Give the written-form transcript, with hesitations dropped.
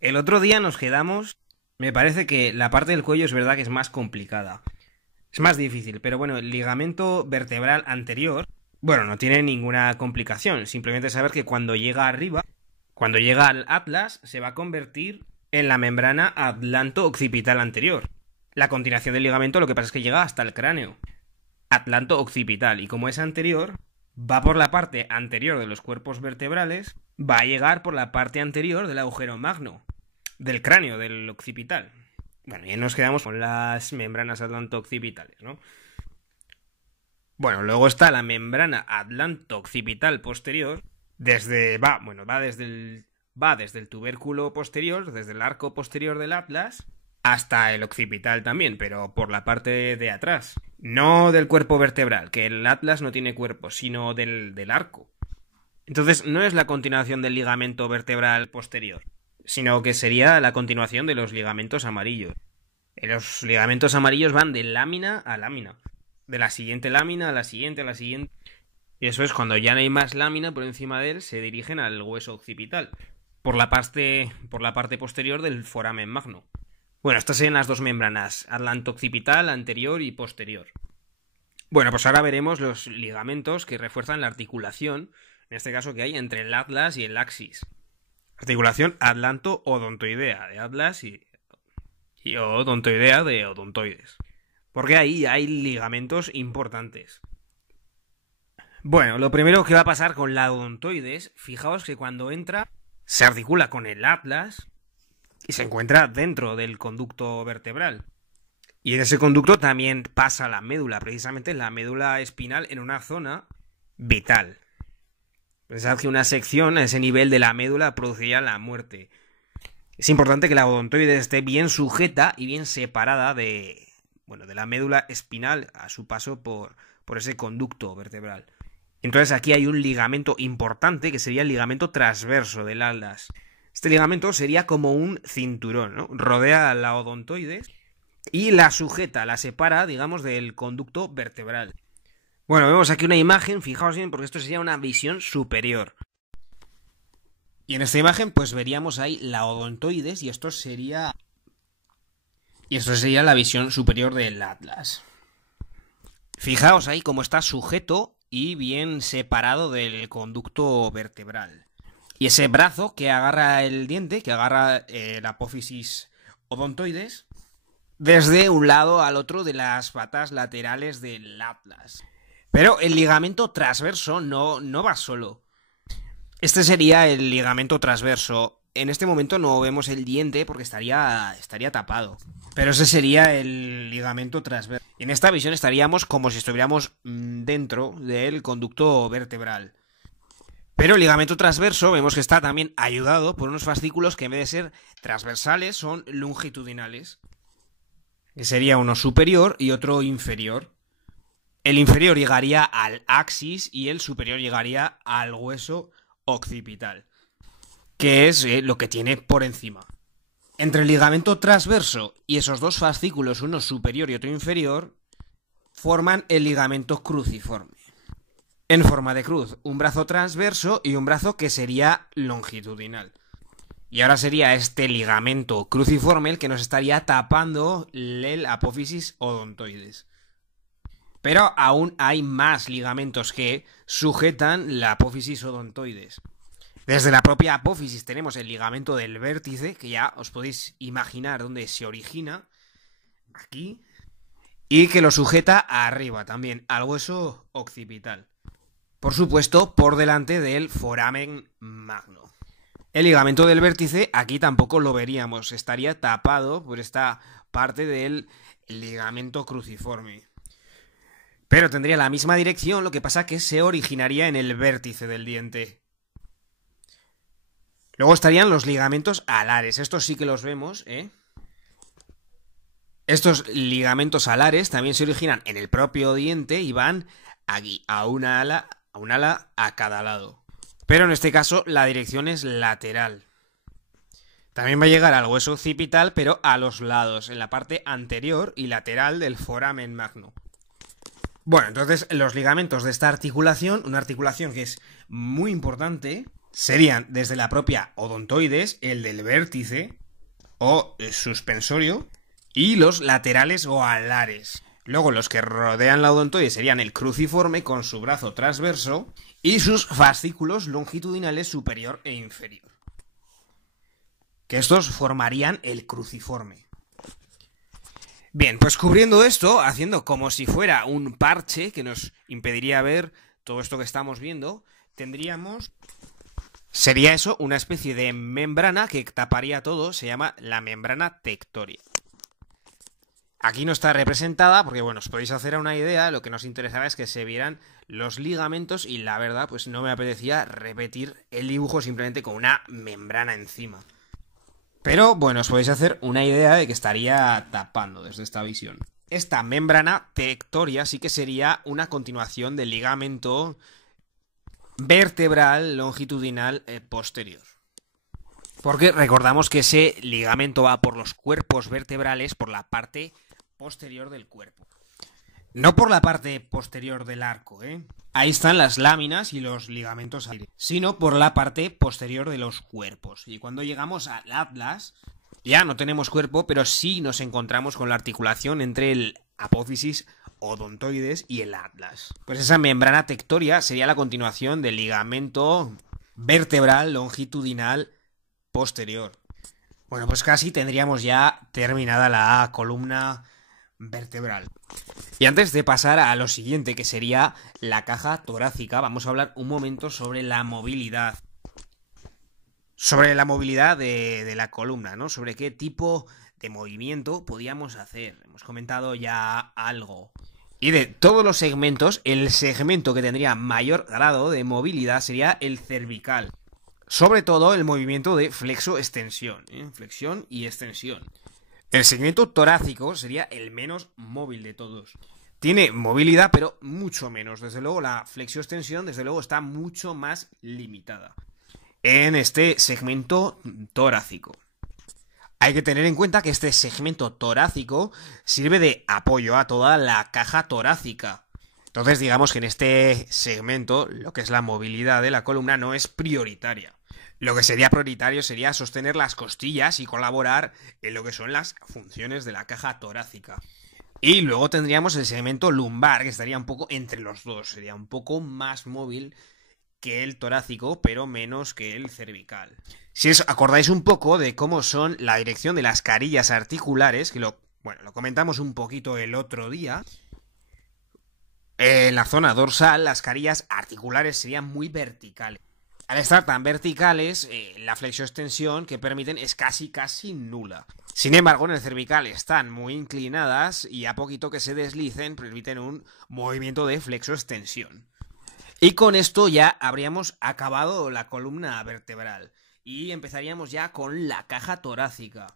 El otro día nos quedamos. Me parece que la parte del cuello es verdad que es más complicada. Es más difícil, pero bueno, el ligamento vertebral anterior, bueno, no tiene ninguna complicación. Simplemente saber que cuando llega arriba, cuando llega al atlas, se va a convertir en la membrana atlanto-occipital anterior. La continuación del ligamento lo que pasa es que llega hasta el cráneo. Atlanto-occipital. Y como es anterior, va por la parte anterior de los cuerpos vertebrales, va a llegar por la parte anterior del agujero magno, del cráneo, del occipital. Bueno, y nos quedamos con las membranas atlanto-occipitales, ¿no? Bueno, luego está la membrana atlanto-occipital posterior, va desde el tubérculo posterior, desde el arco posterior del atlas, hasta el occipital también, pero por la parte de atrás. No del cuerpo vertebral, que el atlas no tiene cuerpo, sino del arco. Entonces no es la continuación del ligamento vertebral posterior, sino que sería la continuación de los ligamentos amarillos. Los ligamentos amarillos van de lámina a lámina, de la siguiente lámina a la siguiente, a la siguiente. Y eso es cuando ya no hay más lámina por encima de él, se dirigen al hueso occipital, por la parte posterior del foramen magno. Bueno, estas serían las dos membranas, atlanto-occipital, anterior y posterior. Bueno, pues ahora veremos los ligamentos que refuerzan la articulación, en este caso que hay entre el atlas y el axis. Articulación atlanto-odontoidea, de atlas y odontoidea de odontoides. Porque ahí hay ligamentos importantes. Bueno, lo primero que va a pasar con la odontoides, fijaos que cuando entra se articula con el atlas y se encuentra dentro del conducto vertebral. Y en ese conducto también pasa la médula, precisamente la médula espinal en una zona vital. Pensad que una sección a ese nivel de la médula produciría la muerte. Es importante que la odontoide esté bien sujeta y bien separada de la médula espinal a su paso por ese conducto vertebral. Entonces aquí hay un ligamento importante que sería el ligamento transverso del atlas. Este ligamento sería como un cinturón, ¿no? Rodea la odontoides y la sujeta, la separa, digamos, del conducto vertebral. Bueno, vemos aquí una imagen, fijaos bien, porque esto sería una visión superior. Y en esta imagen, pues veríamos ahí la odontoides y esto sería la visión superior del atlas. Fijaos ahí cómo está sujeto y bien separado del conducto vertebral. Y ese brazo que agarra el diente, que agarra la apófisis odontoides, desde un lado al otro de las patas laterales del atlas. Pero el ligamento transverso no va solo. Este sería el ligamento transverso. En este momento no vemos el diente porque estaría tapado. Pero ese sería el ligamento transverso. En esta visión estaríamos como si estuviéramos dentro del conducto vertebral. Pero el ligamento transverso vemos que está también ayudado por unos fascículos que en vez de ser transversales son longitudinales. Que sería uno superior y otro inferior. El inferior llegaría al axis y el superior llegaría al hueso occipital, que es lo que tiene por encima. Entre el ligamento transverso y esos dos fascículos, uno superior y otro inferior, forman el ligamento cruciforme. En forma de cruz, un brazo transverso y un brazo que sería longitudinal. Y ahora sería este ligamento cruciforme el que nos estaría tapando el apófisis odontoides. Pero aún hay más ligamentos que sujetan la apófisis odontoides. Desde la propia apófisis tenemos el ligamento del vértice, que ya os podéis imaginar dónde se origina, aquí, y que lo sujeta arriba también, al hueso occipital. Por supuesto, por delante del foramen magno. El ligamento del vértice aquí tampoco lo veríamos, estaría tapado por esta parte del ligamento cruciforme. Pero tendría la misma dirección, lo que pasa que se originaría en el vértice del diente. Luego estarían los ligamentos alares, estos sí que los vemos, ¿eh? Estos ligamentos alares también se originan en el propio diente y van aquí, a un ala a cada lado. Pero en este caso la dirección es lateral. También va a llegar al hueso occipital, pero a los lados, en la parte anterior y lateral del foramen magno. Bueno, entonces los ligamentos de esta articulación, una articulación que es muy importante, serían desde la propia odontoides, el del vértice o suspensorio, y los laterales o alares. Luego los que rodean la odontoide serían el cruciforme con su brazo transverso y sus fascículos longitudinales superior e inferior. Que estos formarían el cruciforme. Bien, pues cubriendo esto, haciendo como si fuera un parche que nos impediría ver todo esto que estamos viendo, tendríamos... Sería eso una especie de membrana que taparía todo, se llama la membrana tectoria. Aquí no está representada porque, bueno, os podéis hacer una idea, lo que nos interesaba es que se vieran los ligamentos y la verdad, pues no me apetecía repetir el dibujo simplemente con una membrana encima. Pero, bueno, os podéis hacer una idea de que estaría tapando desde esta visión. Esta membrana tectoria sí que sería una continuación del ligamento vertebral longitudinal posterior. Porque recordamos que ese ligamento va por los cuerpos vertebrales, por la parte posterior del cuerpo. No por la parte posterior del arco, ¿eh? Ahí están las láminas y los ligamentos aire, sino por la parte posterior de los cuerpos. Y cuando llegamos al atlas, ya no tenemos cuerpo, pero sí nos encontramos con la articulación entre el apófisis odontoides y el atlas. Pues esa membrana tectoria sería la continuación del ligamento vertebral longitudinal posterior. Bueno, pues casi tendríamos ya terminada la columna vertebral. Y antes de pasar a lo siguiente, que sería la caja torácica, vamos a hablar un momento sobre la movilidad. Sobre la movilidad de la columna, ¿no? Sobre qué tipo de movimiento podíamos hacer. Hemos comentado ya algo. Y de todos los segmentos, el segmento que tendría mayor grado de movilidad sería el cervical. Sobre todo el movimiento de flexo-extensión, flexión y extensión. El segmento torácico sería el menos móvil de todos. Tiene movilidad, pero mucho menos. Desde luego, la flexo-extensión, desde luego, está mucho más limitada en este segmento torácico. Hay que tener en cuenta que este segmento torácico sirve de apoyo a toda la caja torácica. Entonces, digamos que en este segmento, lo que es la movilidad de la columna no es prioritaria. Lo que sería prioritario sería sostener las costillas y colaborar en lo que son las funciones de la caja torácica. Y luego tendríamos el segmento lumbar, que estaría un poco entre los dos. Sería un poco más móvil que el torácico, pero menos que el cervical. Si os acordáis un poco de cómo son la dirección de las carillas articulares, que lo comentamos un poquito el otro día. En la zona dorsal, las carillas articulares serían muy verticales. Al estar tan verticales, la flexo-extensión que permiten es casi nula. Sin embargo, en el cervical están muy inclinadas y a poquito que se deslicen permiten un movimiento de flexo-extensión. Y con esto ya habríamos acabado la columna vertebral y empezaríamos ya con la caja torácica.